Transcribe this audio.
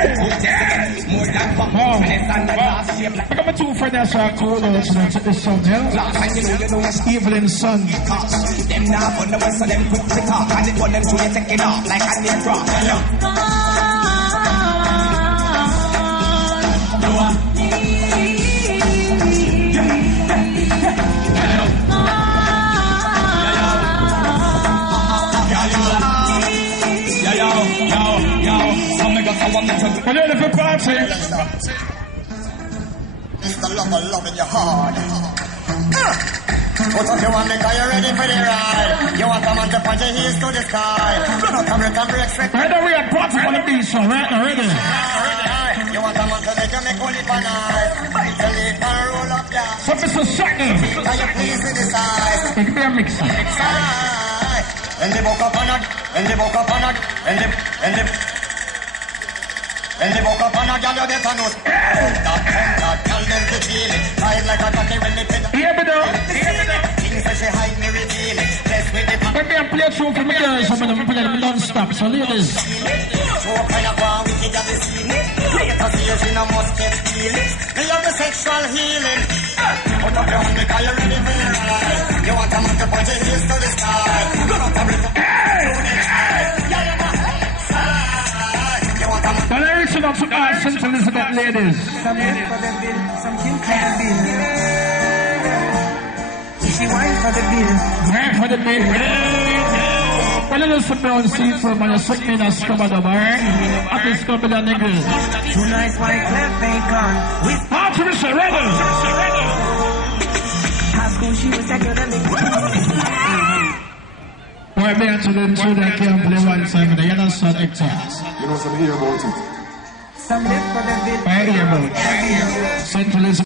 I got my two friends that are cool out to this song, yeah? Evelyn Sun. Them now for the rest of them quick to talk, and it want them to get taken off like a near drop. We're doing it for party. It's the love in your heart. Put up your one because you're ready for the ride. You want someone to punch your heels to the sky. Run out and break and break straight. Right now we are party on the beach, so right now, ready. You want someone to make you make only for night. Bite the lip and roll up, yeah. So Mr. Shotty. Are you pleased with the size? It can be a mixer. And they woke up on it, and they woke up on it, and they woke up on a girl, you get a note. That girl, them to feel it. Ride like a cocky when they pin. Hear me though. Things that she hide me reveal it. Bless with the Let me play a show for me girls, I'm going to play them non-stop, so ladies. show kind of one wicked of the scene. Later see you, she no must get feeling. Me love the sexual healing. Put up your hand because you're ready for the ride. You want a man to point your heels to the sky. Run out and break up. Well, I listen up to our St. Elizabeth ladies. Some live for the bill, some kill for the bill. She whine for the bill. Right for the bill. Well, it is some brown seed for my second and scrub of the bar. At this company and the girl. Two nice white clef bacon. With how to Mr. Ready? high school, she was second and the Why be to them so they can play one time, they understand exact. You know some here about it. some live for the bill. I hear about St. Elizabeth.